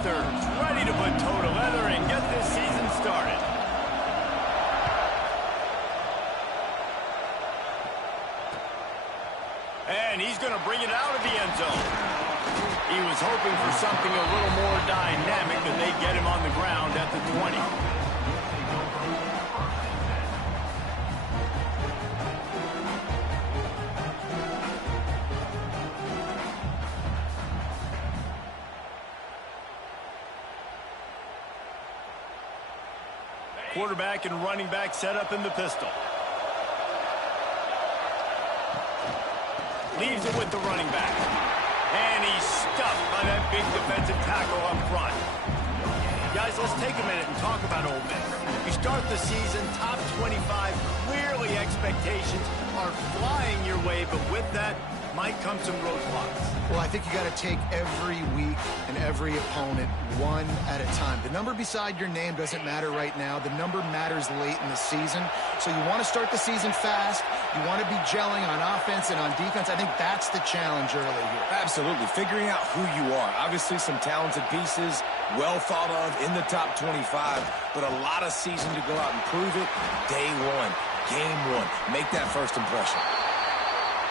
Panthers ready to put toe to leather and get this season started. And he's going to bring it out of the end zone. He was hoping for something a little more dynamic, but they get him on the ground at the 20. Quarterback and running back set up in the pistol. Leaves it with the running back. And he's stuffed by that big defensive tackle up front. Guys, let's take a minute and talk about Ole Miss. You start the season top 25. Clearly expectations are flying your way, but with that might come some roadblocks. Well, I think you got to take every week and every opponent one at a time. The number beside your name doesn't matter right now. The number matters late in the season. So you want to start the season fast. You want to be gelling on offense and on defense. I think that's the challenge early here. Absolutely. Figuring out who you are. Obviously some talented pieces, well thought of in the top 25, but a lot of season to go out and prove it. Day one, game one. Make that first impression.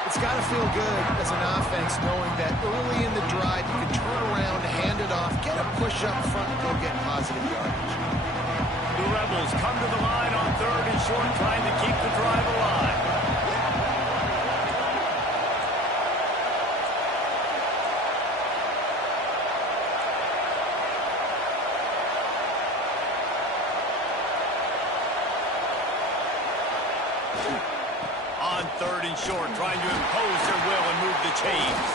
It's got to feel good as an offense knowing that early in the drive you can turn around, hand it off, get a push up front, and go get positive yardage. The Rebels come to the line on 3rd and short, trying to keep the drive alive. On 3rd and short, trying to impose their will and move the chains.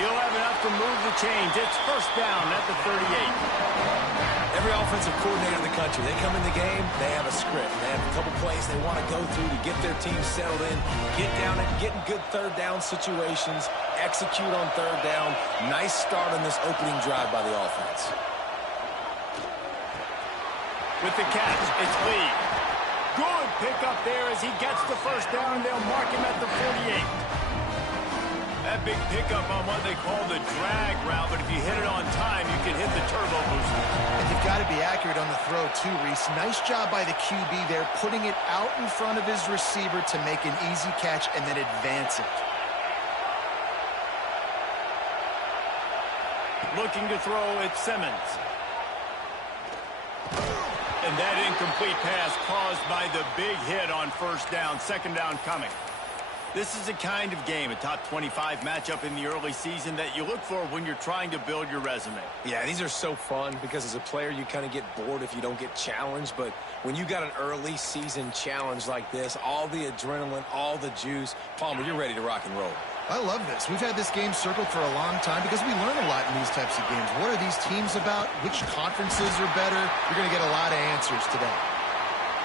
He'll have enough to move the chains. It's first down at the 38. Every offensive coordinator in the country, they come in the game, they have a script. They have a couple plays they want to go through to get their team settled in, get down and get in good third down situations, execute on third down. Nice start on this opening drive by the offense. With the catch, it's Lee. Good pickup there as he gets the first down, and they'll mark him at the 48. That big pickup on what they call the drag route, but if you hit it on time, you can hit the turbo booster. And you've got to be accurate on the throw, too, Reese. Nice job by the QB there, putting it out in front of his receiver to make an easy catch and then advance it. Looking to throw, it's Simmons. And that incomplete pass caused by the big hit on first down, second down coming. This is the kind of game, a top 25 matchup in the early season, that you look for when you're trying to build your resume. Yeah, these are so fun because as a player you kind of get bored if you don't get challenged, but when you got an early season challenge like this, all the adrenaline, all the juice, Palmer, you're ready to rock and roll. I love this. We've had this game circled for a long time because we learn a lot in these types of games. What are these teams about? Which conferences are better? You're going to get a lot of answers today.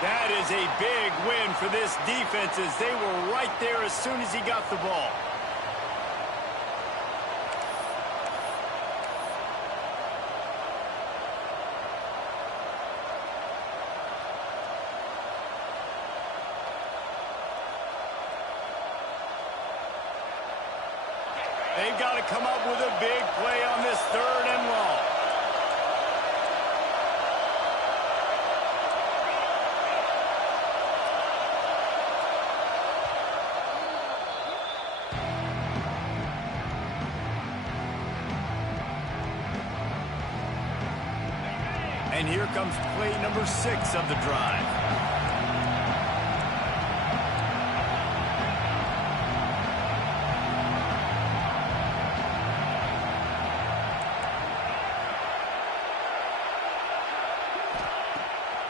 That is a big win for this defense as they were right there as soon as he got the ball. They've got to come up with a big play on this 3rd and long. And here comes play number 6 of the drive.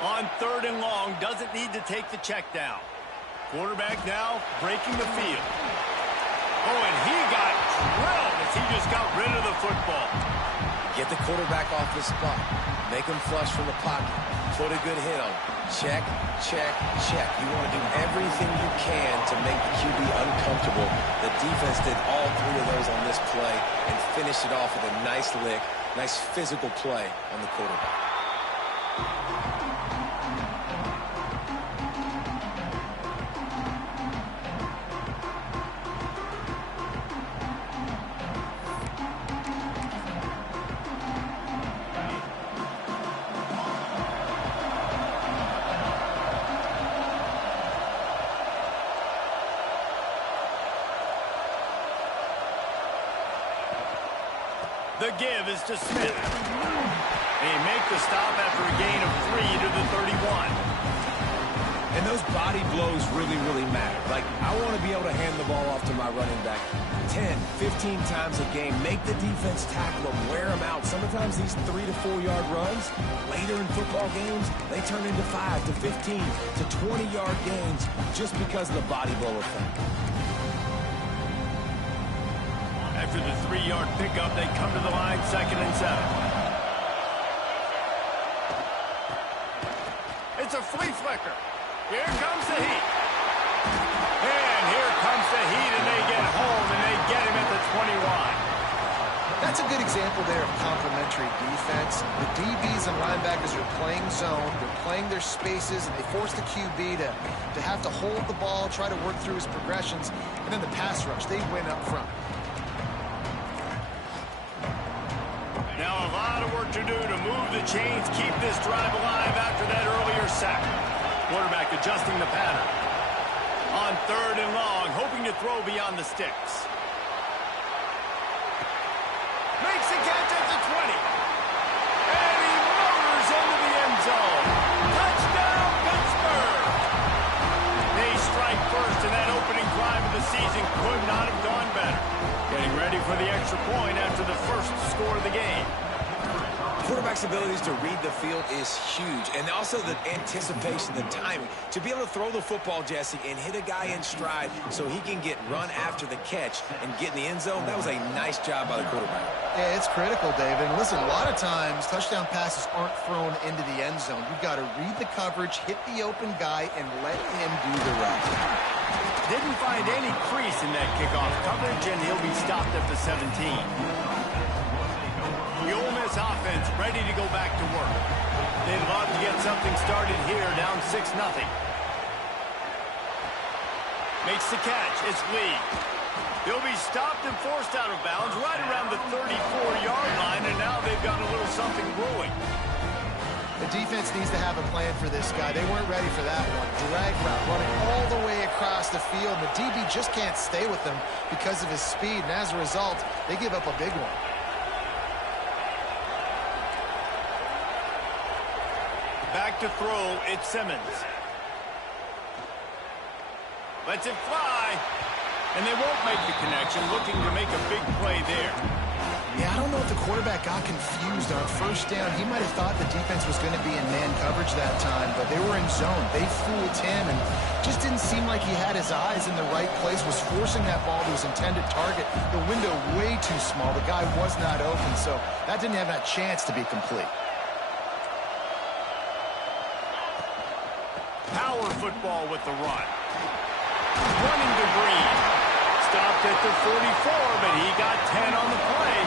On 3rd and long, doesn't need to take the check down. Quarterback now breaking the field. Oh, and he got drilled as he just got rid of the football. Get the quarterback off his spot. Make him flush from the pocket. Put a good hit on him. Check, check, check. You want to do everything you can to make the QB uncomfortable. The defense did all 3 of those on this play and finished it off with a nice lick, nice physical play on the quarterback. The give is to Smith. They make the stop after a gain of 3 to the 31. And those body blows really, really matter. Like, I want to be able to hand the ball off to my running back 10, 15 times a game. Make the defense tackle them, wear them out. Sometimes these 3 to 4 yard runs, later in football games, they turn into 5 to 15 to 20-yard gains just because of the body blow effect. After the 3-yard pickup, they come to the line, 2nd and 7. It's a flea flicker. Here comes the heat. And here comes the heat, and they get home, and they get him at the 21. That's a good example there of complementary defense. The DBs and linebackers are playing zone. They're playing their spaces, and they force the QB to have to hold the ball, try to work through his progressions. And then the pass rush, they win up front. Now a lot of work to do to move the chains, keep this drive alive after that earlier sack. Quarterback adjusting the pattern. On 3rd and long, hoping to throw beyond the sticks. Makes the catch at the 20. And he motors into the end zone. Touchdown, Pittsburgh! They strike first, and that opening drive of the season could not have gone better. Getting ready for the extra point after the first score of the game. Quarterback's abilities to read the field is huge, and also the anticipation, the timing. To be able to throw the football, Jesse, and hit a guy in stride so he can get run after the catch and get in the end zone, that was a nice job by the quarterback. Yeah, it's critical, David. And listen, a lot of times, touchdown passes aren't thrown into the end zone. You've got to read the coverage, hit the open guy, and let him do the rest. Didn't find any crease in that kickoff coverage, and he'll be stopped at the 17. The Ole Miss offense ready to go back to work. They'd love to get something started here, down 6-0. Makes the catch. It's Lee. He'll be stopped and forced out of bounds right around the 34-yard line, and now they've got a little something brewing. The defense needs to have a plan for this guy. They weren't ready for that one. Drag route, running all the way across the field. The DB just can't stay with him because of his speed, and as a result, they give up a big one. Back to throw, it's Simmons. Lets it fly, and they won't make the connection, looking to make a big play there. Yeah, I don't know if the quarterback got confused on 1st down. He might have thought the defense was going to be in man coverage that time, but they were in zone. They fooled him, and just didn't seem like he had his eyes in the right place, was forcing that ball to his intended target. The window way too small. The guy was not open, so that didn't have that chance to be complete. Power football with the run. Running to Green. Stopped at the 44, but he got 10 on the play.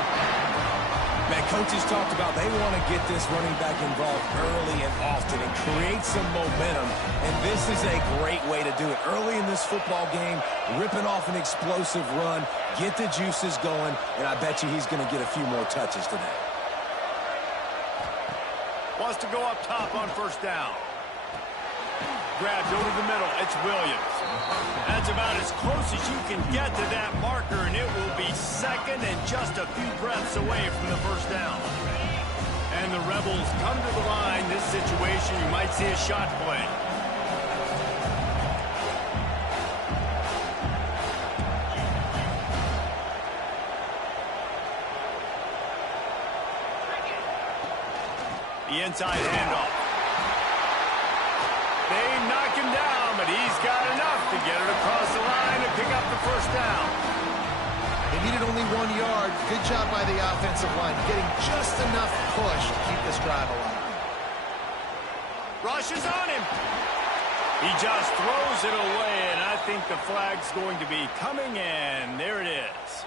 Man, coaches talked about they want to get this running back involved early and often and create some momentum, and this is a great way to do it. Early in this football game, ripping off an explosive run, get the juices going, and I bet you he's going to get a few more touches today. Wants to go up top on 1st down. Grabbed over the middle. It's Williams. That's about as close as you can get to that marker, and it will be 2nd and just a few breaths away from the 1st down. And the Rebels come to the line. This situation, you might see a shot play. The inside handoff. They knock him down, but he's got enough to get it across the line and pick up the 1st down. They needed only 1 yard. Good job by the offensive line, getting just enough push to keep this drive alive. Rush is on him. He just throws it away, and I think the flag's going to be coming, and there it is.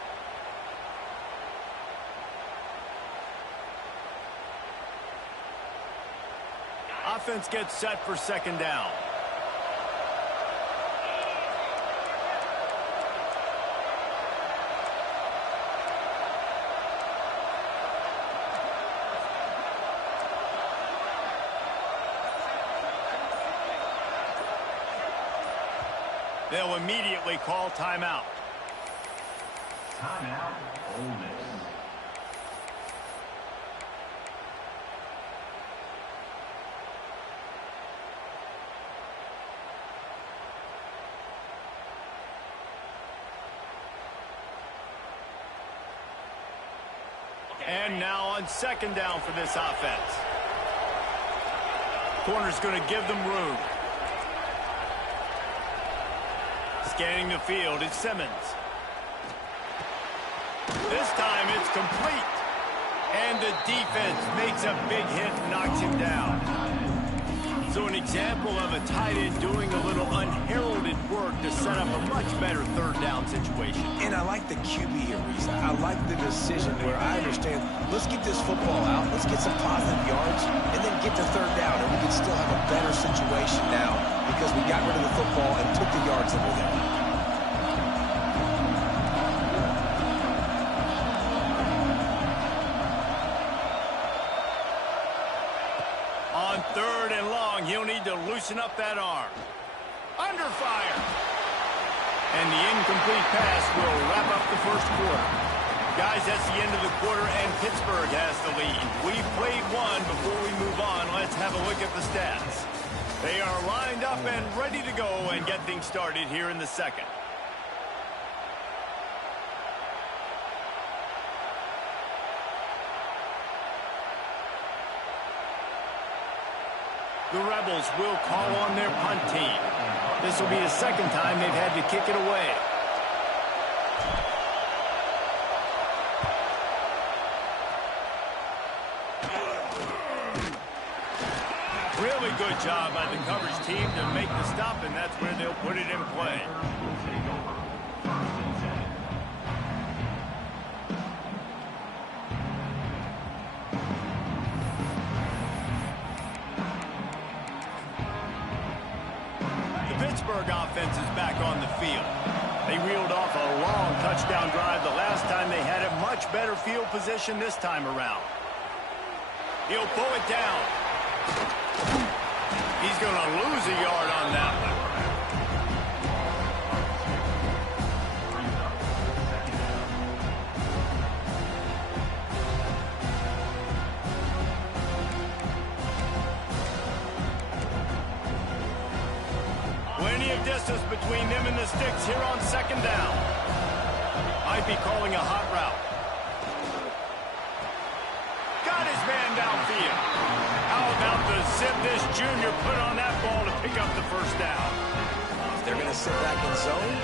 Offense gets set for 2nd down. They'll immediately call timeout. Timeout, Ole Miss. And now on second down for this offense. Corner's going to give them room. Scanning the field is Simmons. This time it's complete. And the defense makes a big hit and knocks him down. So an example of a tight end doing a little unheralded work to set up a much better third down situation. And I like the QB here, Reese. I like the decision where I understand, let's get this football out, let's get some positive yards, and then get to third down, and we can still have a better situation now because we got rid of the football and took the yards that were there. On third and long, he'll need to loosen up that arm. Under fire. And the incomplete pass will wrap up the first quarter. Guys, that's the end of the quarter, and Pittsburgh has the lead. We've played one. Before we move on, let's have a look at the stats. They are lined up and ready to go and get things started here in the second. The Rebels will call on their punt team. This will be the second time they've had to kick it away. Really good job by the coverage team to make the stop, and that's where they'll put it in play. Pittsburgh offense is back on the field. They reeled off a long touchdown drive the last time. They had a much better field position this time around. He'll pull it down. He's going to lose a yard on that one. Plenty of distance between them and the sticks here on second down. Might be calling a hot route. Got his man downfield. How about the zip this junior put on that ball to pick up the first down? If they're going to sit back in zone,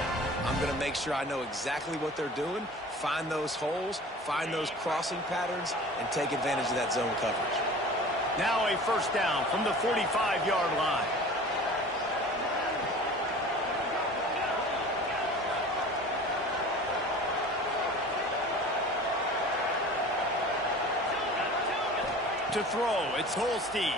I'm going to make sure I know exactly what they're doing, find those holes, find those crossing patterns, and take advantage of that zone coverage. Now a first down from the 45-yard line. To throw, it's Holstein.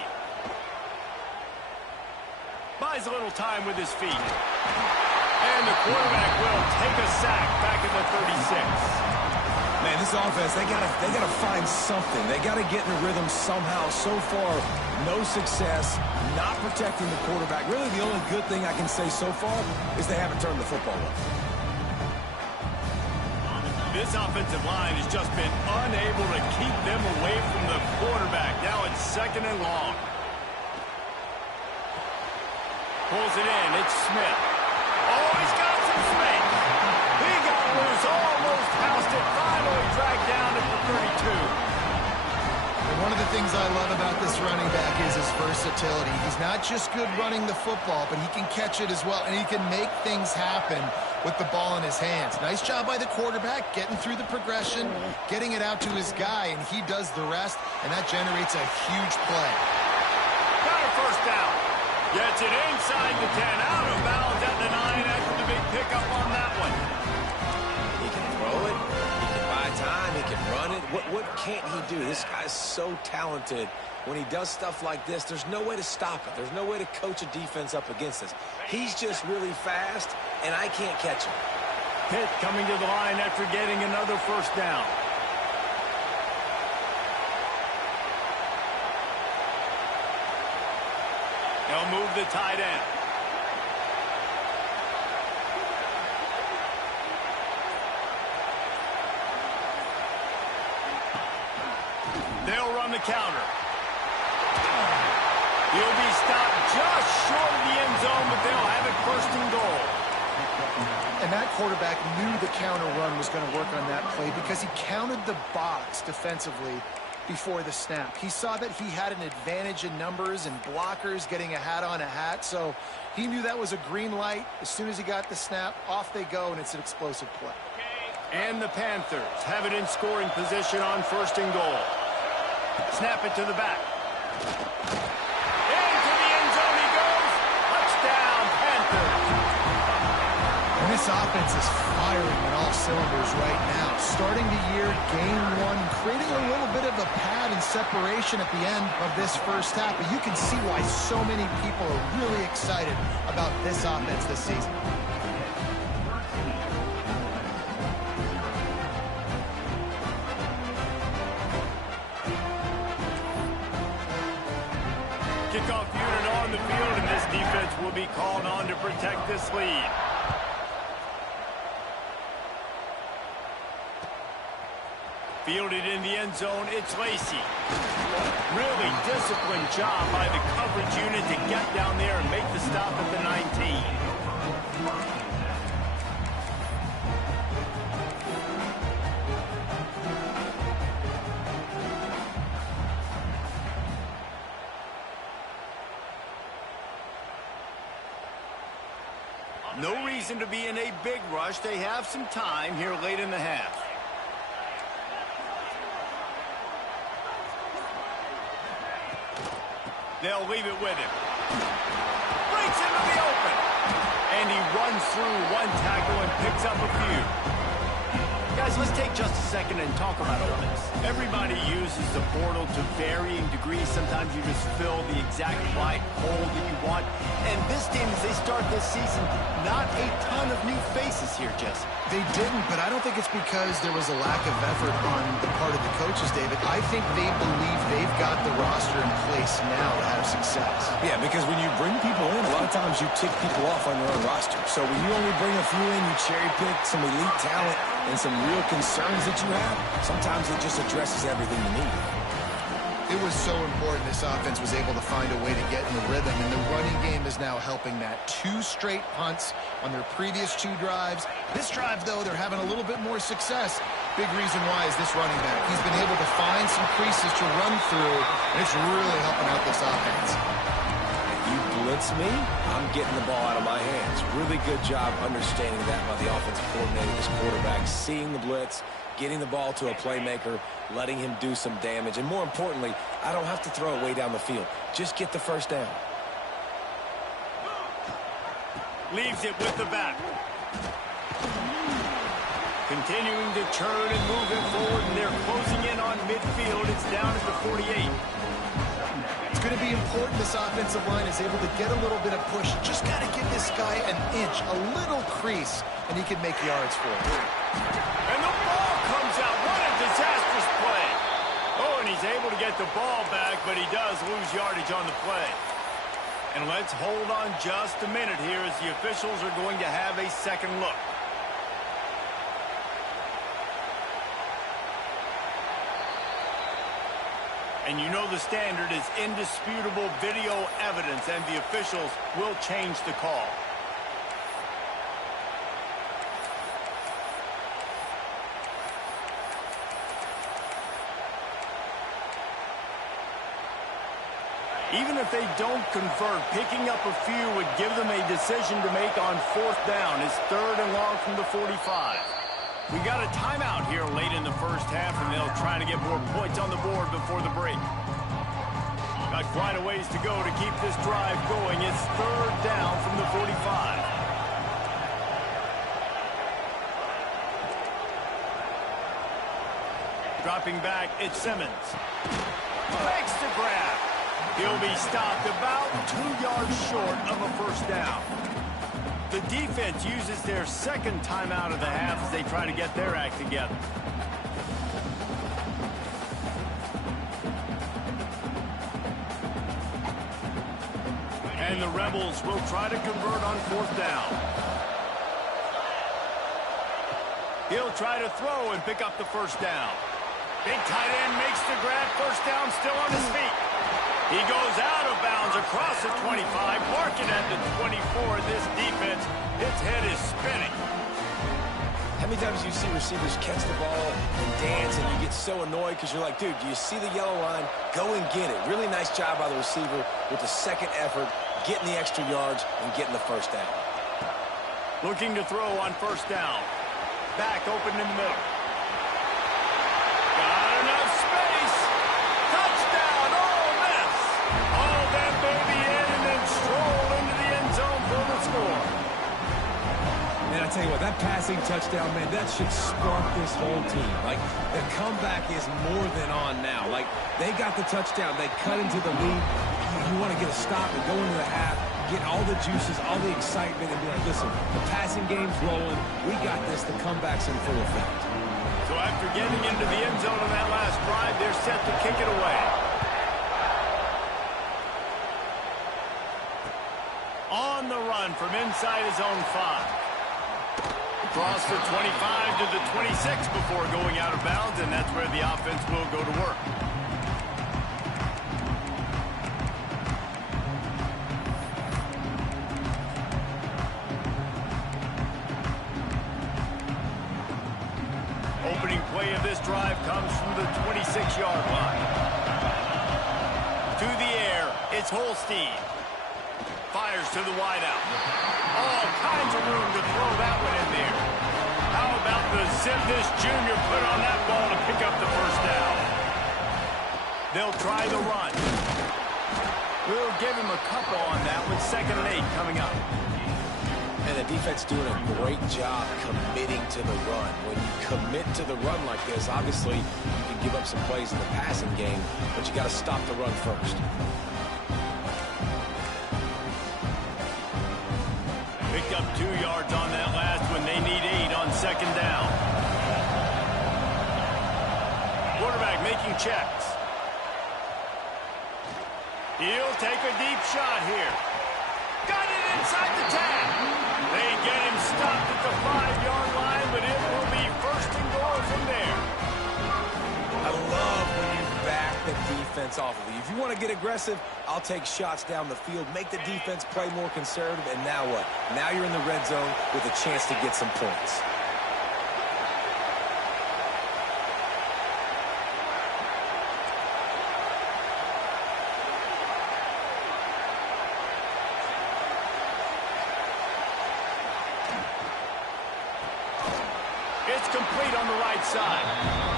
Buys a little time with his feet. And the quarterback will take a sack back at the 36. Man, this offense, they gotta find something. They gotta get in a rhythm somehow. So far, no success, not protecting the quarterback. Really, the only good thing I can say so far is they haven't turned the football over. This offensive line has just been unable to keep them away from the quarterback. Now it's second and long. Pulls it in. It's Smith. Oh, he's got some space. He got loose. Almost housed it. Finally dragged down at the 32. And one of the things I love about this running back is his versatility. He's not just good running the football, but he can catch it as well, and he can make things happen with the ball in his hands. Nice job by the quarterback, getting through the progression, getting it out to his guy, and he does the rest, and that generates a huge play. Got a first down. Gets it inside the 10, out of bounds at the 9 after the big pickup on that one. He can throw it. He can buy time. He can run it. What can't he do? This guy's so talented. When he does stuff like this, there's no way to stop it. There's no way to coach a defense up against this. He's just really fast, and I can't catch him. Pitt coming to the line after getting another first down. They'll move the tight end. They'll run the counter. He'll be stopped just short of the end zone, but they'll have it first and goal. And that quarterback knew the counter run was going to work on that play because he counted the box defensively before the snap. He saw that he had an advantage in numbers and blockers getting a hat on a hat, so he knew that was a green light. As soon as he got the snap, off they go, and it's an explosive play. And the Panthers have it in scoring position on 1st and goal. Snap it to the back. Into the end zone he goes. Touchdown, Panthers. And this offense is firing on all cylinders right now. Starting the year, game 1, creating a little bit of a pad and separation at the end of this first half. But you can see why so many people are really excited about this offense this season. Kickoff unit on the field, and this defense will be called on to protect this lead. Fielded in the end zone, it's Lacey. Really disciplined job by the coverage unit to get down there and make the stop at the 19. No reason to be in a big rush. They have some time here late in the half. They'll leave it with him. Breaks into the open. And he runs through one tackle and picks up a few. Guys, let's take just a second and talk about all this. Everybody uses the portal to varying degrees. Sometimes you just fill the exact right hole that you want. And this team, as they start this season, not a ton of new faces here, Jesse. They didn't, but I don't think it's because there was a lack of effort on the part of the coaches, David. I think they believe they've got the roster in place now to have success. Yeah, because when you bring people in, a lot of times you tick people off on your own roster. So when you only bring a few in, you cherry pick some elite talent and some real concerns that you have, sometimes it just addresses everything you need. It was so important this offense was able to find a way to get in the rhythm, and the running game is now helping that. 2 straight punts on their previous 2 drives. This drive, though, they're having a little bit more success. Big reason why is this running back. He's been able to find some creases to run through, and it's really helping out this offense. You blitz me, I'm getting the ball out of my hands. Really good job understanding that by the offensive coordinator, this quarterback, seeing the blitz, getting the ball to a playmaker, letting him do some damage. And more importantly, I don't have to throw it way down the field. Just get the first down. Leaves it with the back. Continuing to churn and move it forward, and they're closing in on midfield. It's down at the 48. It's going to be important this offensive line is able to get a little bit of push. Just got to give this guy an inch, a little crease, and he can make yards for it. And the ball comes out. What a disastrous play. Oh, and he's able to get the ball back, but he does lose yardage on the play. And let's hold on just a minute here as the officials are going to have a second look. And you know the standard is indisputable video evidence, and the officials will change the call. Even if they don't convert, picking up a few would give them a decision to make on 4th down. It's 3rd and long from the 45. We got a timeout here late in the first half, and they'll try to get more points on the board before the break. Got quite a ways to go to keep this drive going. It's 3rd down from the 45. Dropping back, it's Simmons. Makes the grab. He'll be stopped about 2 yards short of a first down. The defense uses their second timeout of the half as they try to get their act together. And the Rebels will try to convert on 4th down. He'll try to throw and pick up the first down. Big tight end makes the grab. First down, still on his feet. He goes out of bounds across the 25, marking at the 24. This defense, its head is spinning. How many times do you see receivers catch the ball and dance and you get so annoyed because you're like, dude, do you see the yellow line? Go and get it. Really nice job by the receiver with the second effort, getting the extra yards and getting the first down. Looking to throw on first down. Back open in the middle. Got enough space. Touchdown, Ole Miss. All that baby in and then stroll into the end zone for the score. Man, I tell you what, that passing touchdown, man, that should spark this whole team. Like, the comeback is more than on now. Like, they got the touchdown. They cut into the lead. You want to get a stop and go into the half, get all the juices, all the excitement, and be like, listen, the passing game's rolling. We got this. The comeback's in full effect. So after getting into the end zone on that last drive, they're set to kick it away. On the run from inside his own 5. Across the 25 to the 26 before going out of bounds, and that's where the offense will go to work. Opening play of this drive comes from the 26-yard line. To the air, it's Holstein. Fires to the wideout. All kinds of room to throw that one in there. How about the zip this junior put on that ball to pick up the first down? They'll try the run. We'll give him a couple on that with 2nd and 8 coming up. And the defense doing a great job committing to the run. When you commit to the run like this, obviously you can give up some plays in the passing game, but you got to stop the run first. Picked up 2 yards on that last one. They need 8 on 2nd down. Quarterback making checks. He'll take a deep shot here. Got it inside the 10. They get him stopped at the 5-yard line, but it will be 1st and goal from there. I love when you back the defense off of you. If you want to get aggressive, I'll take shots down the field, make the defense play more conservative, and now what? Now you're in the red zone with a chance to get some points. It's complete on the right side.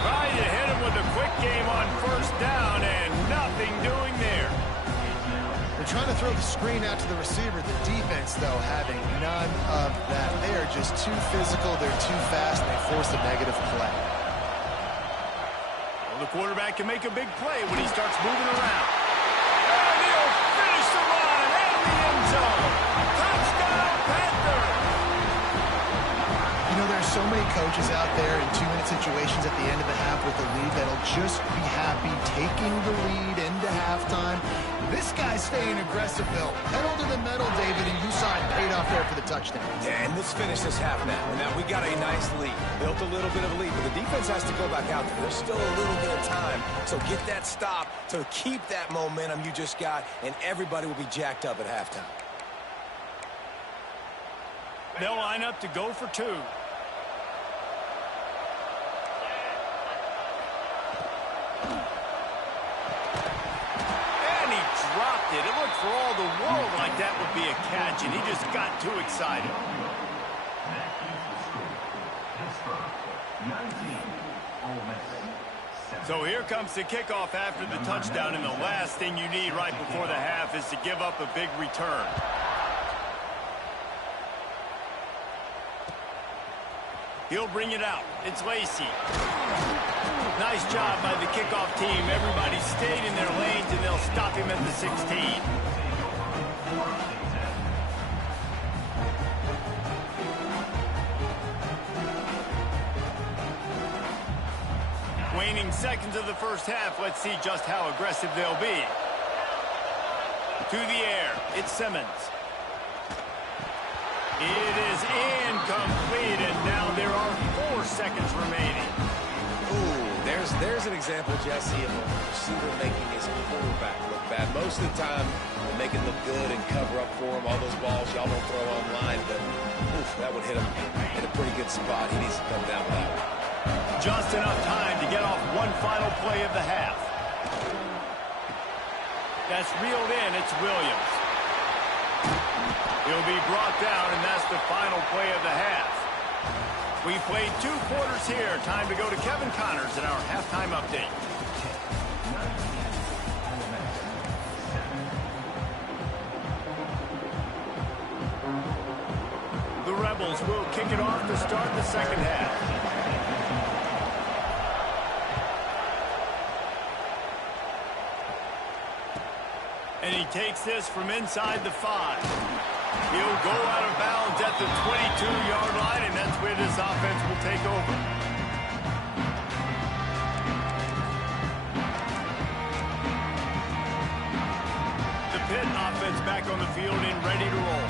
Trying to hit him with a quick game on 1st down, and nothing doing there. They're trying to throw the screen out to the receiver. The defense, though, having none of that. They are just too physical. They're too fast, and they force a negative play. Well, the quarterback can make a big play when he starts moving around. And he'll finish the run in the end zone. Touchdown, Panthers! You know, there are so many coaches out there in 2-minute situations at the end of the half with the lead that'll just be happy taking the lead into halftime. This guy's staying aggressive, though. Pedal to the metal, David, and you saw it paid off there for the touchdown. Yeah, and let's finish this half now. Now, we got a nice lead. Built a little bit of a lead, but the defense has to go back out there. There's still a little bit of time, so get that stop to keep that momentum you just got, and everybody will be jacked up at halftime. They'll line up to go for 2. Dropped it. It looked for all the world like that would be a catch, and he just got too excited. So here comes the kickoff after the touchdown, and the last thing you need right before the half is to give up a big return. He'll bring it out. It's Lacey. Nice job by the kickoff team. Everybody stayed in their lanes, and they'll stop him at the 16. Waning seconds of the first half. Let's see just how aggressive they'll be. To the air. It's Simmons. It is incomplete, and now there are 4 seconds remaining. Ooh, there's There's an example, Jesse, of a receiver making his quarterback look bad. Most of the time, they make it look good and cover up for him. All those balls y'all don't throw online, but oof, that would hit him in a pretty good spot. He needs to come down with that one. Just enough time to get off one final play of the half. That's reeled in. It's Williams. He'll be brought down, and that's the final play of the half. We played 2 quarters here. Time to go to Kevin Connors in our halftime update. The Rebels will kick it off to start the second half. And he takes this from inside the 5. He'll go out of bounds at the 22-yard line, and that's where this offense will take over. The Pitt offense back on the field and ready to roll.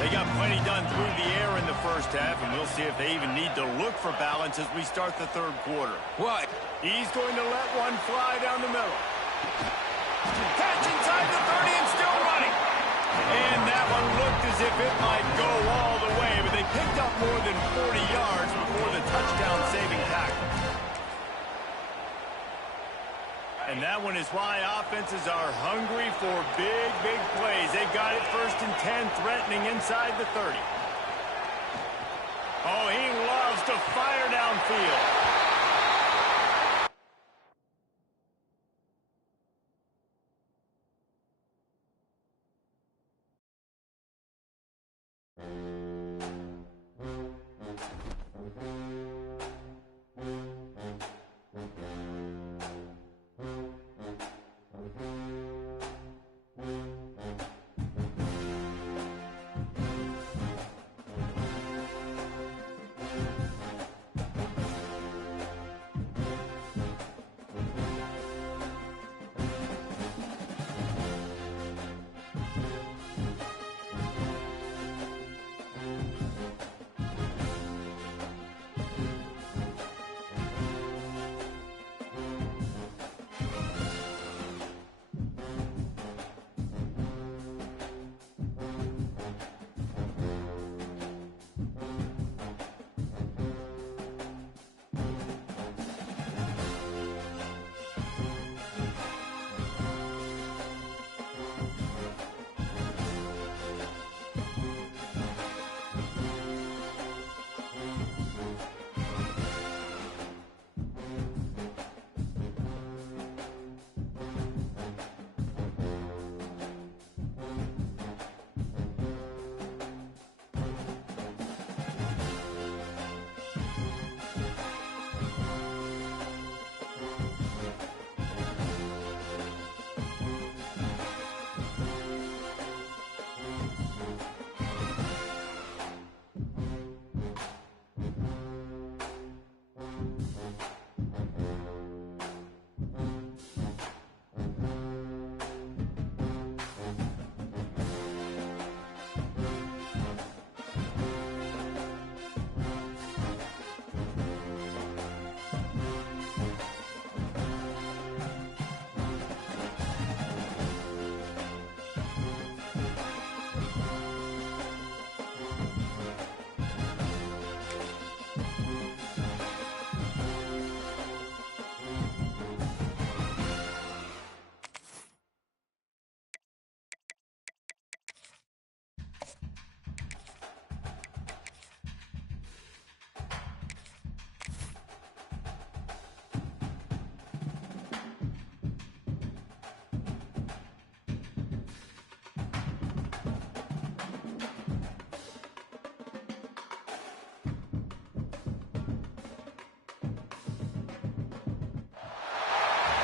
They got plenty done through the air in the first half, and we'll see if they even need to look for balance as we start the third quarter. What? He's going to let one fly down the middle. Catch inside the 30 and still running. And that one looked as if it might go all the way, but they picked up more than 40 yards before the touchdown-saving tackle. And that one is why offenses are hungry for big, big plays. They've got it 1st and 10, threatening inside the 30. Oh, he loves to fire downfield.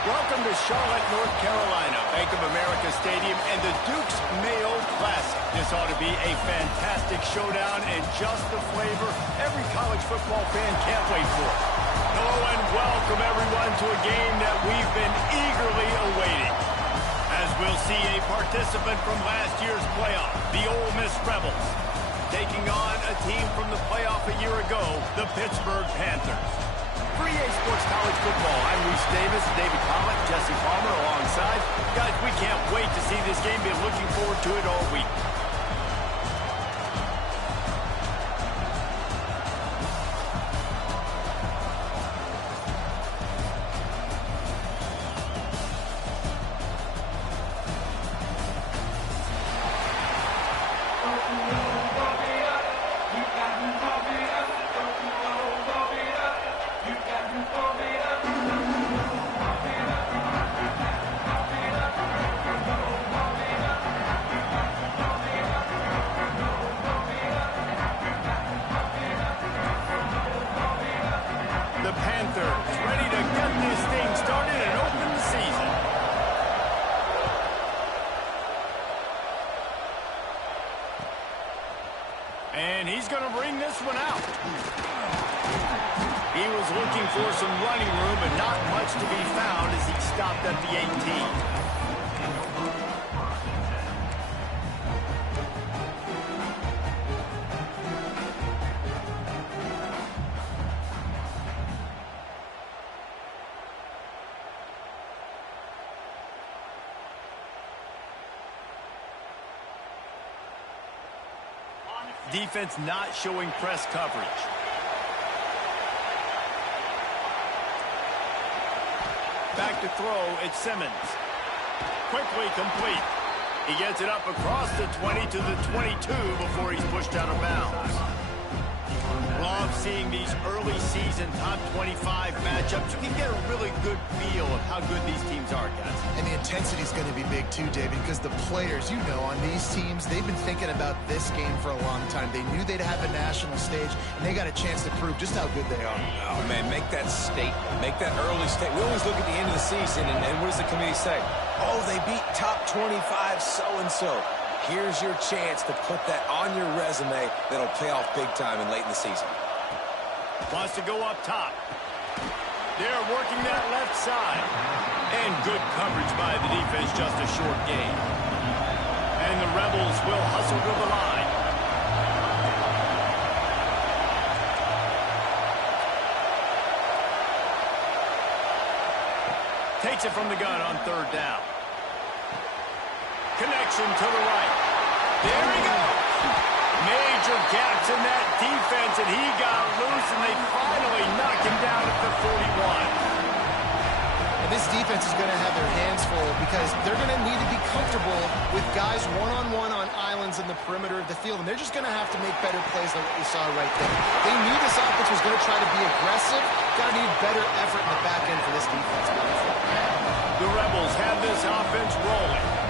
Welcome to Charlotte, North Carolina, Bank of America Stadium, and the Duke's Mayo Classic. This ought to be a fantastic showdown and just the flavor every college football fan can't wait for. Hello and welcome everyone to a game that we've been eagerly awaiting. As we'll see a participant from last year's playoff, the Ole Miss Rebels, taking on a team from the playoff a year ago, the Pittsburgh Panthers. For EA Sports College Football, I'm Reese Davis, David Pollock, Jesse Palmer alongside. Guys, we can't wait to see this game. Been looking forward to it all week. And he's going to bring this one out. He was looking for some running room, but not much to be found as he stopped at the 18. Defense not showing press coverage. Back to throw, it's Simmons. Quickly complete. He gets it up across the 20 to the 22 before he's pushed out of bounds. Love seeing these early season top 25 matchups. You can get a really good feel of how good these teams are, guys. And the intensity is going to be big too, David, because the players, you know, on these teams, they've been thinking about this game for a long time. They knew they'd have a national stage, and they got a chance to prove just how good they are. Oh, man, make that statement. Make that early statement. We always look at the end of the season, and what does the committee say? Oh, they beat top 25 so-and-so. Here's your chance to put that on your resume that'll pay off big time and late in the season. Wants to go up top. They're working that left side. And good coverage by the defense, just a short gain. And the Rebels will hustle to the line. Takes it from the gun on third down. Connection to the right. There he goes. Major gaps in that defense, and he got loose, and they finally knock him down at the 41. And this defense is going to have their hands full because they're going to need to be comfortable with guys one-on-one on islands in the perimeter of the field, and they're just going to have to make better plays than what we saw right there. They knew this offense was going to try to be aggressive. Got to need better effort in the back end for this defense. The Rebels have this offense rolling.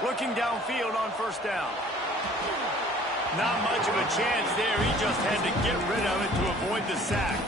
Looking downfield on first down. Not much of a chance there. He just had to get rid of it to avoid the sack.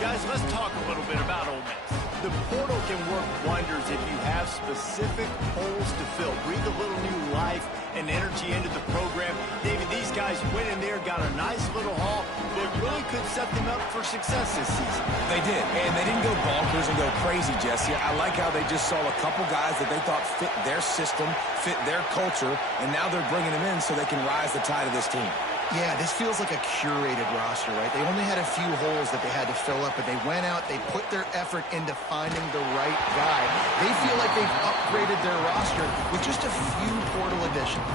Guys, let's talk a little bit about Ole Miss. The portal can work wonders if you have specific holes to fill. Breathe a little new life and energy into the program. David, these guys went in there, got a nice little haul that really could set them up for success this season. They did, and they didn't go bonkers and go crazy, Jesse. I like how they just saw a couple guys that they thought fit their system, fit their culture, and now they're bringing them in so they can rise the tide of this team. Yeah, this feels like a curated roster, right? They only had a few holes that they had to fill up, but they went out, they put their effort into finding the right guy. They feel like they've upgraded their roster with just a few portal additions.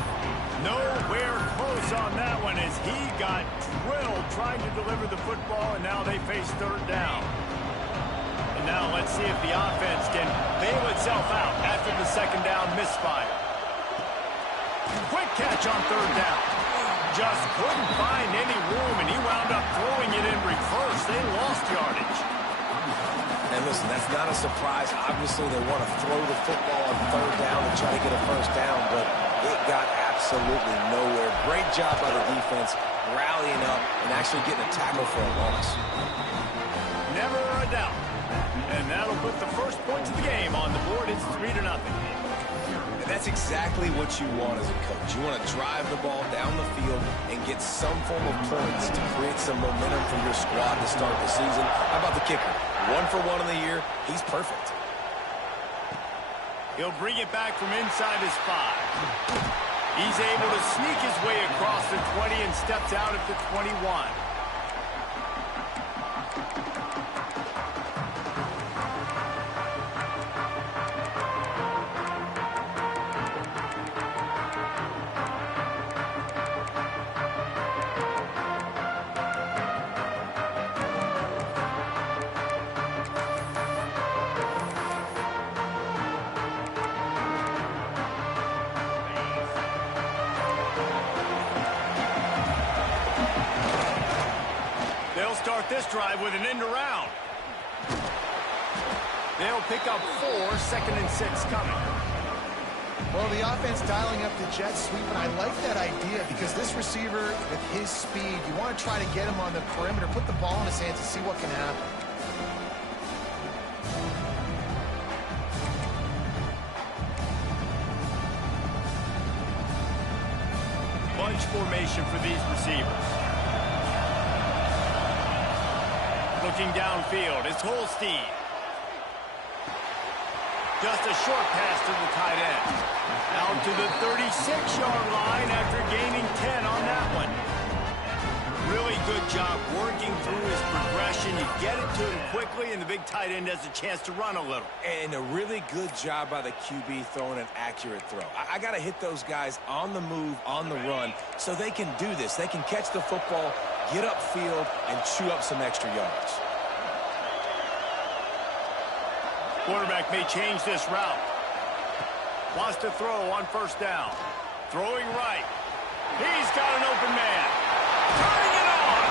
Nowhere close on that one as he got drilled trying to deliver the football, and now they face third down. And now let's see if the offense can bail itself out after the second down misfire. Quick catch on third down. Just couldn't find any room, and he wound up throwing it in reverse. They lost yardage. And listen, that's not a surprise. Obviously, they want to throw the football on third down and try to get a first down, but it got absolutely nowhere. Great job by the defense, rallying up and actually getting a tackle for a loss. Never a doubt. And that'll put the first points of the game on the board. It's 3-0. And that's exactly what you want as a coach. You want to drive the ball down the field and get some form of points to create some momentum for your squad to start the season. How about the kicker? 1 for 1 in the year. He's perfect. He'll bring it back from inside his 5. He's able to sneak his way across the 20 and steps out at the 21. Start this drive with an end around. They'll pick up 4, 2nd and 6 coming. Well, the offense dialing up the jet sweep, and I like that idea because this receiver, with his speed, you want to try to get him on the perimeter, put the ball in his hands and see what can happen. Bunch formation for these receivers. Looking downfield, it's Holstein. Just a short pass to the tight end. Out to the 36-yard line after gaining 10 on that one. Really good job working through his progression. You get it to him quickly, and the big tight end has a chance to run a little. And a really good job by the QB throwing an accurate throw. I got to hit those guys on the move, on the run, so they can do this. They can catch the football, get upfield, and chew up some extra yards. Quarterback may change this route. Wants to throw on 1st down. Throwing right. He's got an open man. Turning it on.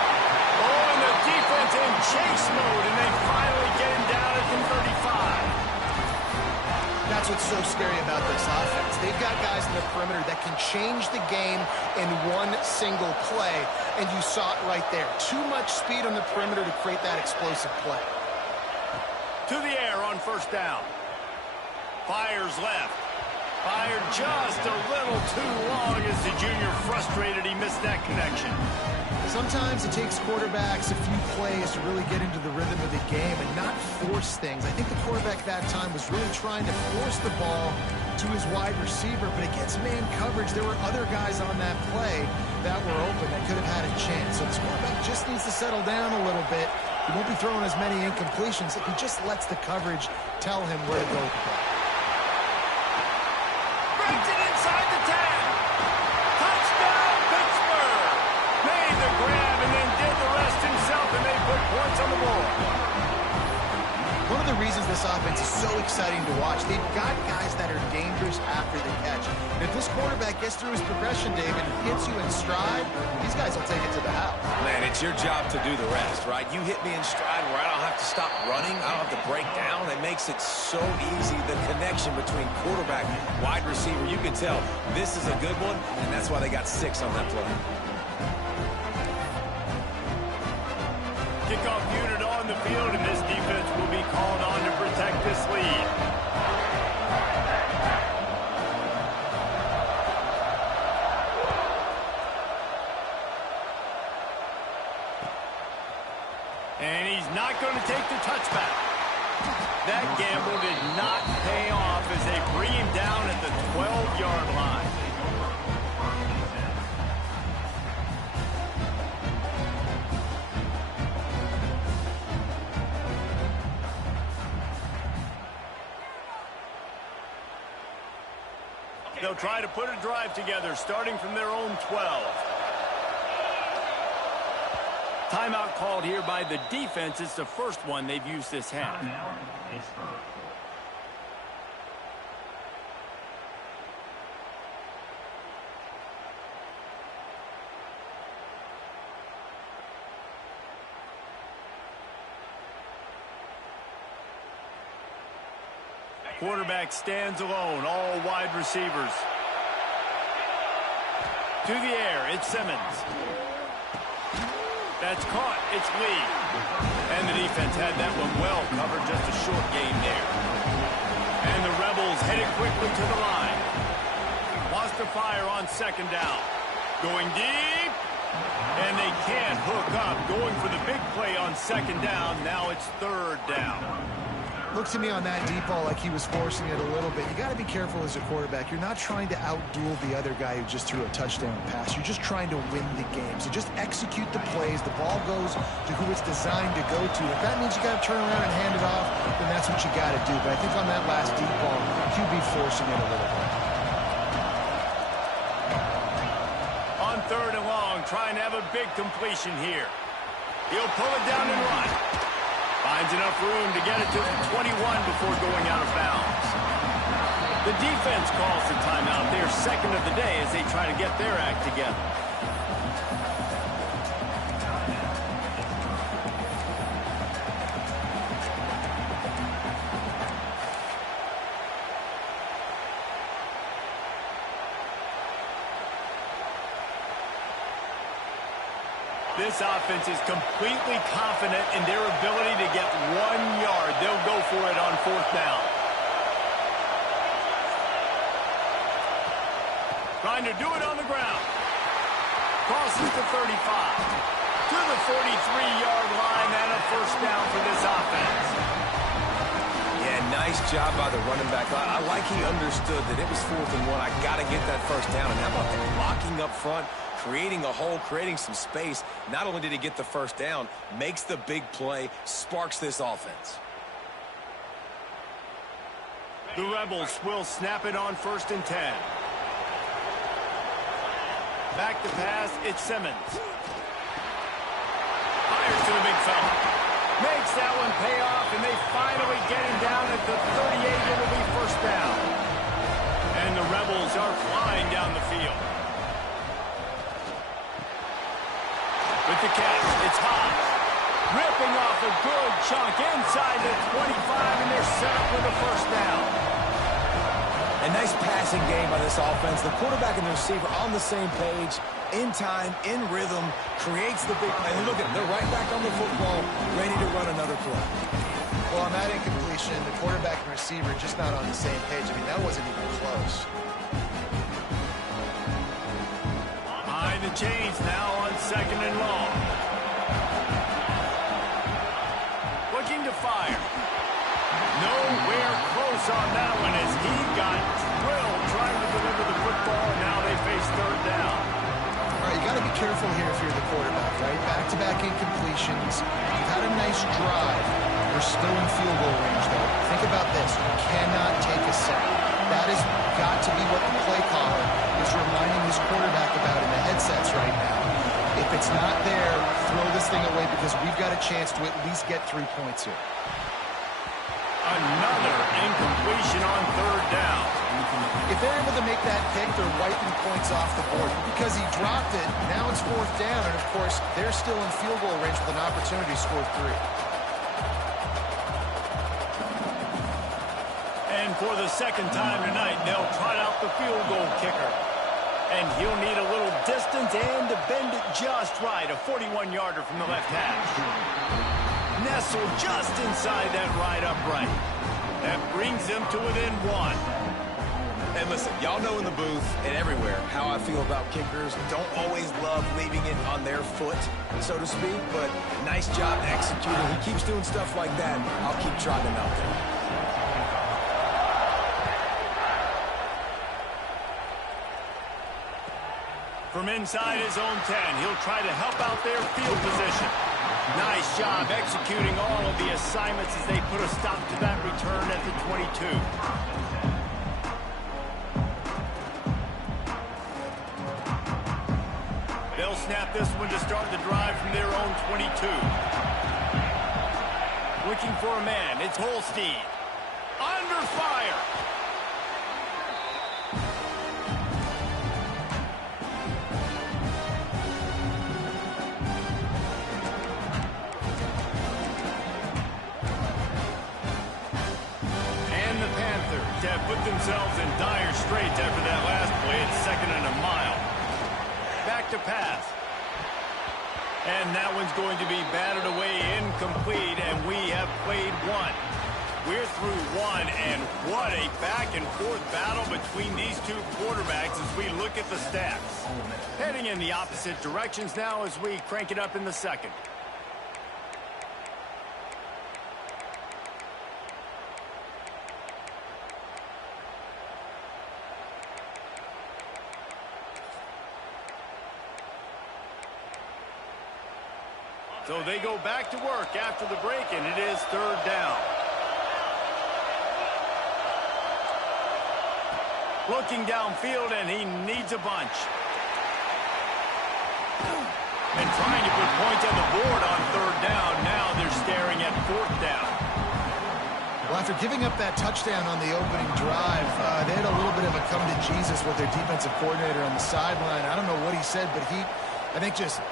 Oh, and the defense in chase mode, and they finally get him down at the 35. That's what's so scary about this offense. They've got guys in the perimeter that can change the game in one single play, and you saw it right there. Too much speed on the perimeter to create that explosive play. To the air on 1st down. Fires left. Fired just a little too long as the junior frustrated he missed that connection. Sometimes it takes quarterbacks a few plays to really get into the rhythm of the game and not force things. I think the quarterback that time was really trying to force the ball to his wide receiver, but against man coverage, there were other guys on that play that were open that could have had a chance. So this quarterback just needs to settle down a little bit. He won't be throwing as many incompletions if he just lets the coverage tell him where to go with the ball. Breaks it inside the 10. Touchdown, Pittsburgh. Made the grab and then did the rest himself, and they put points on the board. One of the reasons this offense is so exciting to watch, they've got guys that are dangerous after the catch. And if this quarterback gets through his progression, David, and hits you in stride, these guys will take it to the house. Man, it's your job to do the rest, right? You hit me in stride where I don't have to stop running. I don't have to break down. It makes it so easy. The connection between quarterback, wide receiver, you can tell this is a good one, and that's why they got 6 on that play. Kickoff unit on the field, and this defense will be called on to protect this lead. And he's not going to take the touchback. That gamble did not pay off as they bring him down at the 12-yard line. They'll try to put a drive together, starting from their own 12. Timeout called here by the defense. It's the first one they've used this half. Quarterback stands alone, all wide receivers. To the air, it's Simmons. That's caught, it's Lee. And the defense had that one well covered, just a short gain there. And the Rebels headed it quickly to the line. Wants to fire on second down. Going deep. And they can't hook up. Going for the big play on second down. Now it's third down. Looked to me on that deep ball like he was forcing it a little bit. You got to be careful as a quarterback. You're not trying to outduel the other guy who just threw a touchdown pass. You're just trying to win the game. So just execute the plays. The ball goes to who it's designed to go to. If that means you got to turn around and hand it off, then that's what you got to do. But I think on that last deep ball, QB forcing it a little bit. On third and long, trying to have a big completion here. He'll pull it down and run. Finds enough room to get it to the 21 before going out of bounds. The defense calls the timeout. They're second of the day as they try to get their act together. This offense is completely confident in their ability to get 1 yard. They'll go for it on fourth down. Trying to do it on the ground. Crosses the 35. To the 43-yard line and a first down for this offense. Yeah, nice job by the running back. I like he understood that it was 4th and 1. I got to get that first down. And how about the blocking up front? Creating a hole, creating some space. Not only did he get the first down, makes the big play, sparks this offense. The Rebels will snap it on 1st and 10. Back to pass, it's Simmons. Fires to the big fella. Makes that one pay off, and they finally get him down at the 38. It'll be first down. And the Rebels are flying down the field. With the catch, it's High. Ripping off a good chunk inside the 25, and they're set up with a first down. A nice passing game by this offense. The quarterback and the receiver on the same page, in time, in rhythm, creates the big play. And look at them, they're right back on the football, ready to run another play. Well, on that incompletion, the quarterback and receiver just not on the same page. I mean, that wasn't even close. The chains now on 2nd and long. Looking to fire. Nowhere close on that one as he got drilled trying to deliver the football, and now they face third down. All right, you got to be careful here if you're the quarterback, right? Back-to-back incompletions. You've had a nice drive. You're still in field goal range, though. Think about this. You cannot take a sack. That has got to be what the play caller is reminding his quarterback about in the headsets right now. If it's not there, throw this thing away because we've got a chance to at least get 3 points here. Another incompletion on third down. If they're able to make that pick, they're wiping points off the board. Because he dropped it, now it's fourth down, and of course, they're still in field goal range with an opportunity to score 3. And for the second time tonight, they'll trot out the field goal kicker. And he'll need a little distance and to bend it just right. A 41-yarder from the left hash. Nestled just inside that right upright. That brings them to within 1. And listen, y'all know in the booth and everywhere how I feel about kickers. Don't always love leaving it on their foot, so to speak, but nice job executing. He keeps doing stuff like that. I'll keep trotting him out there. From inside his own 10, he'll try to help out their field position. Nice job executing all of the assignments as they put a stop to that return at the 22. They'll snap this one to start the drive from their own 22. Looking for a man, it's Holstein. Under fire. Have put themselves in dire straits after that last play. It's 2nd and a mile. Back to pass. And that one's going to be batted away incomplete, and we have played 1. We're through one, and what a back-and-forth battle between these two quarterbacks as we look at the stats. Heading in the opposite directions now as we crank it up in the second. So they go back to work after the break, and it is third down. Looking downfield, and he needs a bunch. And trying to put points on the board on third down. Now they're staring at fourth down. Well, after giving up that touchdown on the opening drive, they had a little bit of a come-to-Jesus with their defensive coordinator on the sideline. I don't know what he said, but he, I think, just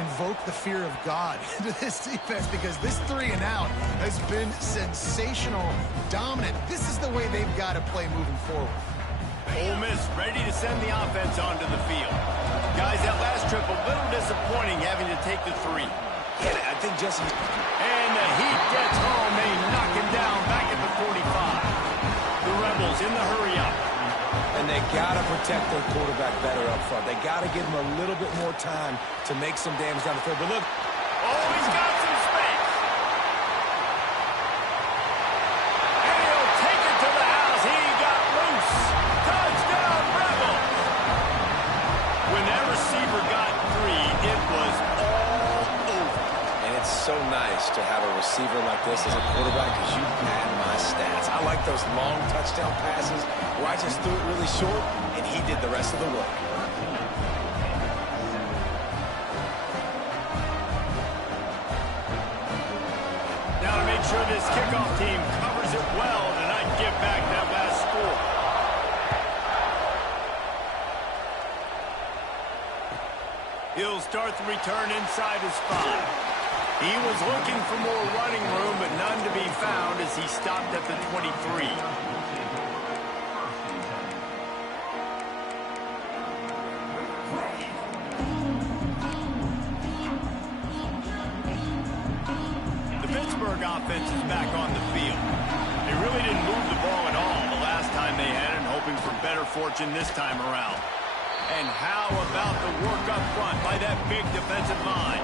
invoke the fear of God into this defense, because this 3-and-out has been sensational, dominant. This is the way they've got to play moving forward. Ole Miss ready to send the offense onto the field. Guys, that last trip a little disappointing having to take the 3. Yeah, I think Jesse. And the heat gets home. They knock him down back at the 45. The Rebels in the hurry-up. And they got to protect their quarterback better up front. They got to give him a little bit more time to make some damage down the field. But look. Oh, he's got some space. And he'll take it to the house. He got loose. Touchdown, Rebels. When that receiver got 3, it was all over. And it's so nice to have a receiver like this as a quarterback, because you pad my stats. I like those long touchdown passes where I just threw it really short, and he did the rest of the work. Now to make sure this kickoff team covers it well and not give back that last score. He'll start the return inside his 5. He was looking for more running room, but none to be found as he stopped at the 23. Offense is back on the field. They really didn't move the ball at all the last time they had it, hoping for better fortune this time around. And how about the work up front by that big defensive line?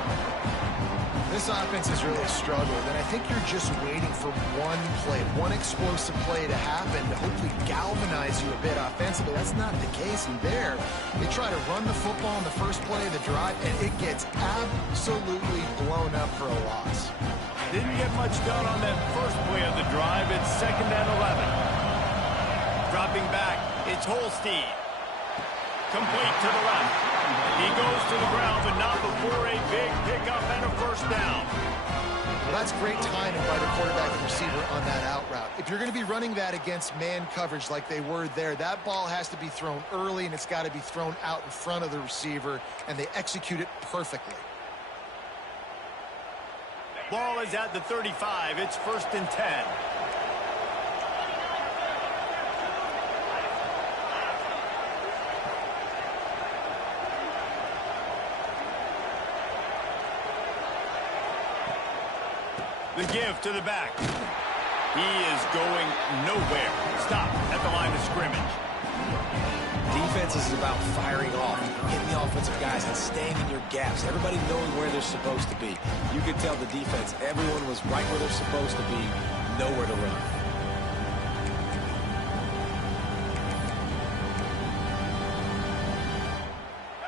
This offense has really struggled, and I think you're just waiting for one play, one explosive play to happen to hopefully galvanize you a bit offensively. That's not the case. And there, they try to run the football in the first play of the drive, and it gets absolutely blown up for a loss. Didn't get much done on that first play of the drive. It's 2nd and 11. Dropping back, it's Holstein. Complete to the left. He goes to the ground, but not before a big pickup and a first down. Well, that's great timing by the quarterback and receiver on that out route. If you're going to be running that against man coverage like they were there, that ball has to be thrown early, and it's got to be thrown out in front of the receiver, and they execute it perfectly. Ball is at the 35. It's 1st and 10. The give to the back. He is going nowhere. Stop at the line of scrimmage. Defense is about firing off, hitting the offensive guys, and staying in your gaps. Everybody knowing where they're supposed to be. You could tell the defense, everyone was right where they're supposed to be, nowhere to run.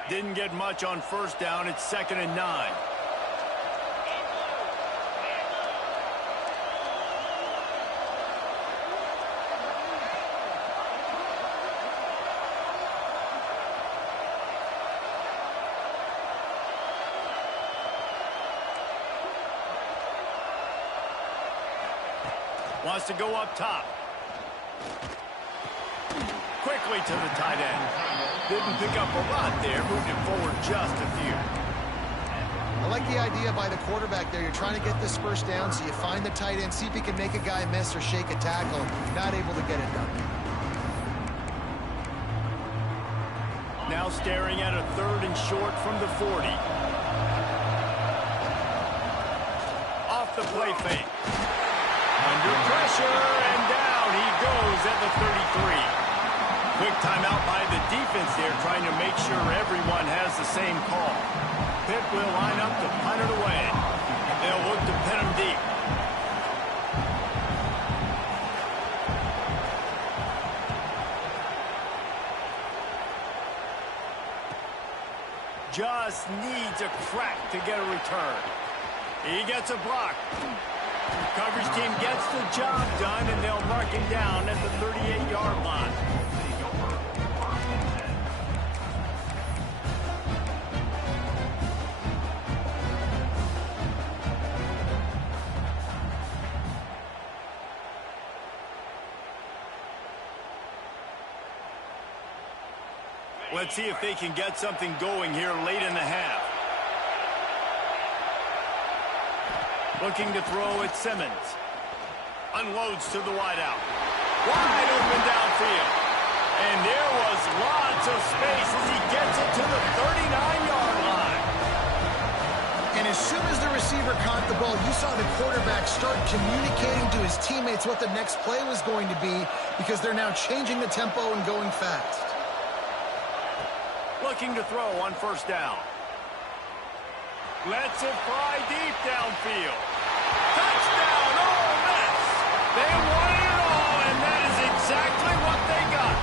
Didn't get much on first down. It's 2nd and 9. Wants to go up top. Quickly to the tight end. Didn't pick up a lot there. Moved it forward just a few. I like the idea by the quarterback there. You're trying to get this first down, so you find the tight end, see if he can make a guy miss or shake a tackle. Not able to get it done. Now staring at a 3rd and short from the 40. Off the play fake. Under pressure. the 33. Quick timeout by the defense there, trying to make sure everyone has the same call. Pitt will line up to punt it away. They'll look to pin them deep. Just needs a crack to get a return. He gets a block. Coverage team gets the job done, and they'll mark him down at the 38-yard line. Let's see if they can get something going here late in the half. Looking to throw at Simmons. Unloads to the wideout. Wide open downfield. And there was lots of space as he gets it to the 39-yard line. And as soon as the receiver caught the ball, you saw the quarterback start communicating to his teammates what the next play was going to be, because they're now changing the tempo and going fast. Looking to throw on first down. Lets it fly deep downfield. Touchdown, Ole Miss! They wanted it all, and that is exactly what they got.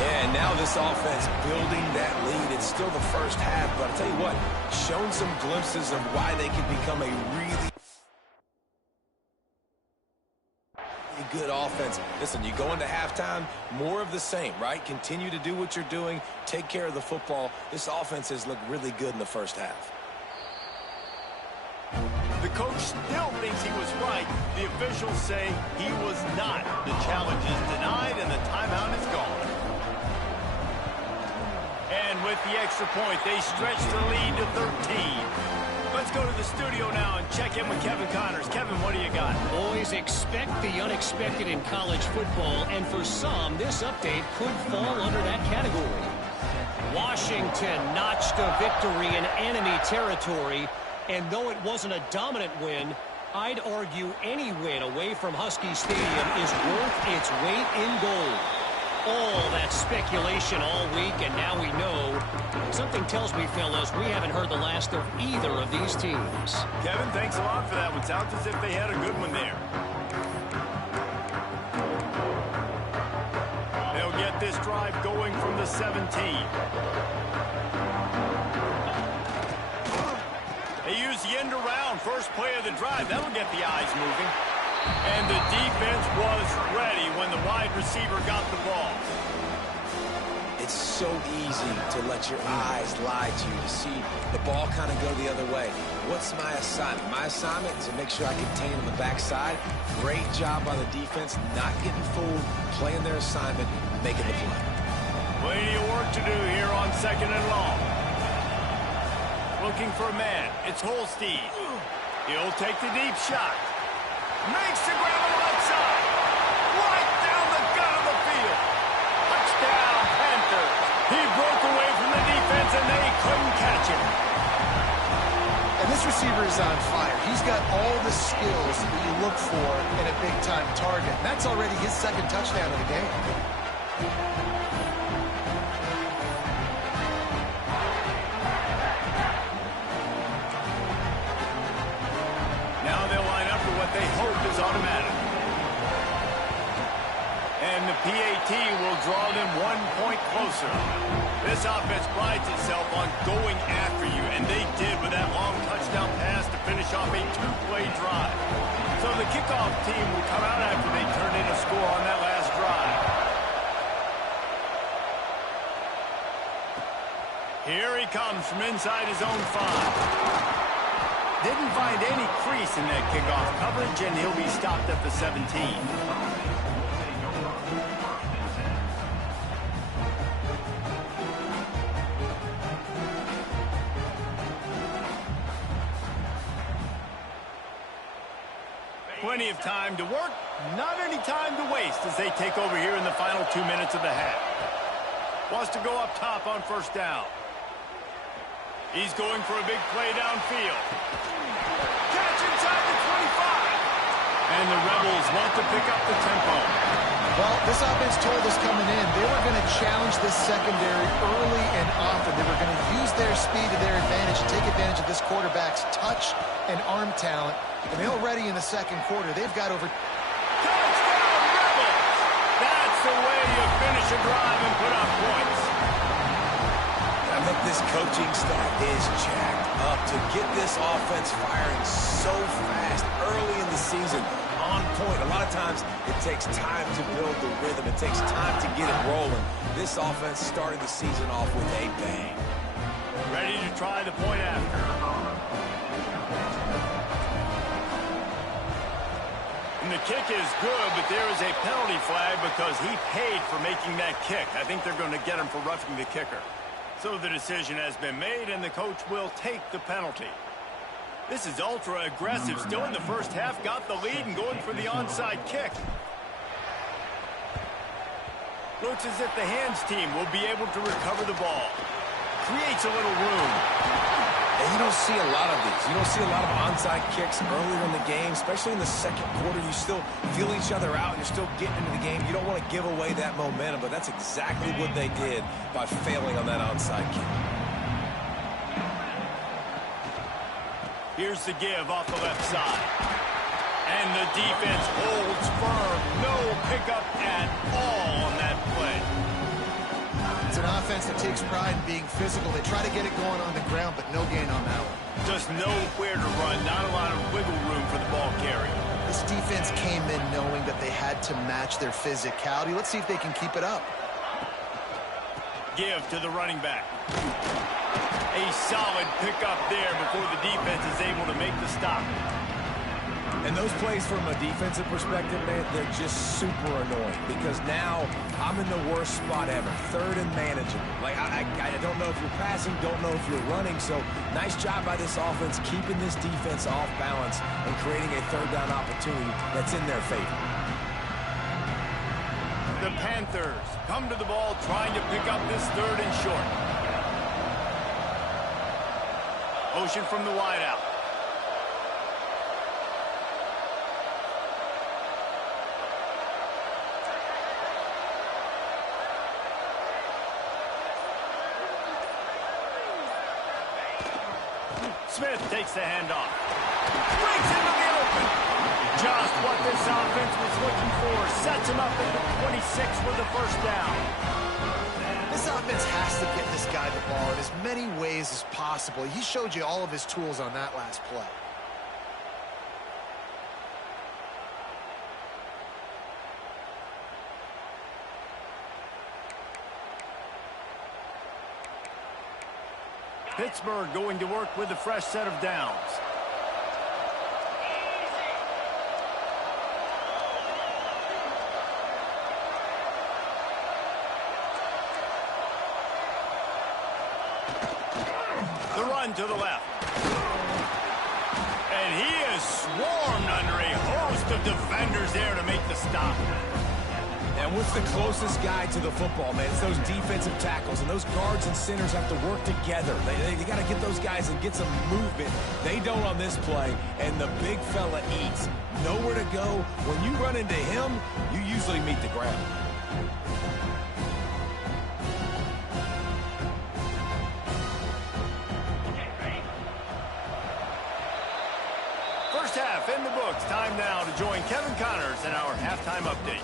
Yeah, and now this offense building that lead. It's still the first half, but I'll tell you what, shown some glimpses of why they could become a really good offense. Listen, you go into halftime, more of the same, right? Continue to do what you're doing, take care of the football. This offense has looked really good in the first half. The coach still thinks he was right. The officials say he was not. The challenge is denied, and the timeout is gone. And with the extra point, they stretch the lead to 13. Let's go to the studio now and check in with Kevin Connors. Kevin, what do you got? Always expect the unexpected in college football, and for some, this update could fall under that category. Washington notched a victory in enemy territory, and though it wasn't a dominant win, I'd argue any win away from Husky Stadium is worth its weight in gold. All that speculation all week, and now we know. Something tells me, fellas, we haven't heard the last of either of these teams. Kevin, thanks a lot for that one. Sounds as if they had a good one there. They'll get this drive going from the 17. They use the end around, first play of the drive. That'll get the eyes moving. And the defense was ready when the wide receiver got the ball. It's so easy to let your eyes lie to you, to see the ball kind of go the other way. What's my assignment? My assignment is to make sure I contain on the backside. Great job by the defense, not getting fooled, playing their assignment, making the play. Plenty of work to do here on second and long. Looking for a man. It's Holstein. He'll take the deep shot. Makes the grab on the left side. Right down the gut of the field. Touchdown, Panthers. He broke away from the defense, and they couldn't catch him. And this receiver is on fire. He's got all the skills that you look for in a big-time target. And that's already his second touchdown of the game. They hope is automatic. And the PAT will draw them 1 point closer. This offense prides itself on going after you, and they did with that long touchdown pass to finish off a two-play drive. So the kickoff team will come out after they turn in a score on that last drive. Here he comes from inside his own 5. Didn't find any crease in that kickoff coverage, and he'll be stopped at the 17. Plenty of time to work, not any time to waste as they take over here in the final 2 minutes of the half. Wants to go up top on first down. He's going for a big play downfield. Catch inside the 25. And the Rebels want to pick up the tempo. Well, this offense told us coming in they were going to challenge this secondary early and often. They were going to use their speed to their advantage and take advantage of this quarterback's touch and arm talent. And already in the second quarter, they've got over... Touchdown, Rebels! That's the way you finish a drive and put up points. I think this coaching staff is jacked up to get this offense firing so fast early in the season. On point. A lot of times it takes time to build the rhythm. It takes time to get it rolling. This offense started the season off with a bang. Ready to try the point after. And the kick is good, but there is a penalty flag because he paid for making that kick. I think they're going to get him for roughing the kicker. So the decision has been made, and the coach will take the penalty. This is ultra-aggressive. Still in the first half, got the lead and going for the onside kick. Looks as if the hands team will be able to recover the ball. Creates a little room. And you don't see a lot of these. You don't see a lot of onside kicks earlier in the game, especially in the second quarter. You still feel each other out. You're still getting into the game. You don't want to give away that momentum, but that's exactly what they did by failing on that onside kick. Here's the give off the left side. And the defense holds firm. No pickup at all on that play. It's an offense that takes pride in being physical. They try to get it going on the ground, but no gain on that one. Just nowhere to run. Not a lot of wiggle room for the ball carrier. This defense came in knowing that they had to match their physicality. Let's see if they can keep it up. Give to the running back. A solid pickup there before the defense is able to make the stop. And those plays from a defensive perspective, man, they're just super annoying because now I'm in the worst spot ever. Third and manageable. Like, I don't know if you're passing, don't know if you're running. So nice job by this offense keeping this defense off balance and creating a third down opportunity that's in their favor. The Panthers come to the ball trying to pick up this third and short. Motion from the wideout. Smith takes the handoff. Breaks into the open. Just what this offense was looking for. Sets him up at the 26 for the first down. This offense has to get this guy the ball in as many ways as possible. He showed you all of his tools on that last play. Pittsburgh going to work with a fresh set of downs. The run to the left. And he is swarmed under a host of defenders there to make the stop. And what's the closest guy to the football, man? It's those defensive tackles, and those guards and centers have to work together. They got to get those guys and get some movement. They don't on this play, and the big fella eats. Nowhere to go. When you run into him, you usually meet the ground. First half in the books. Time now to join Kevin Connors in our halftime update.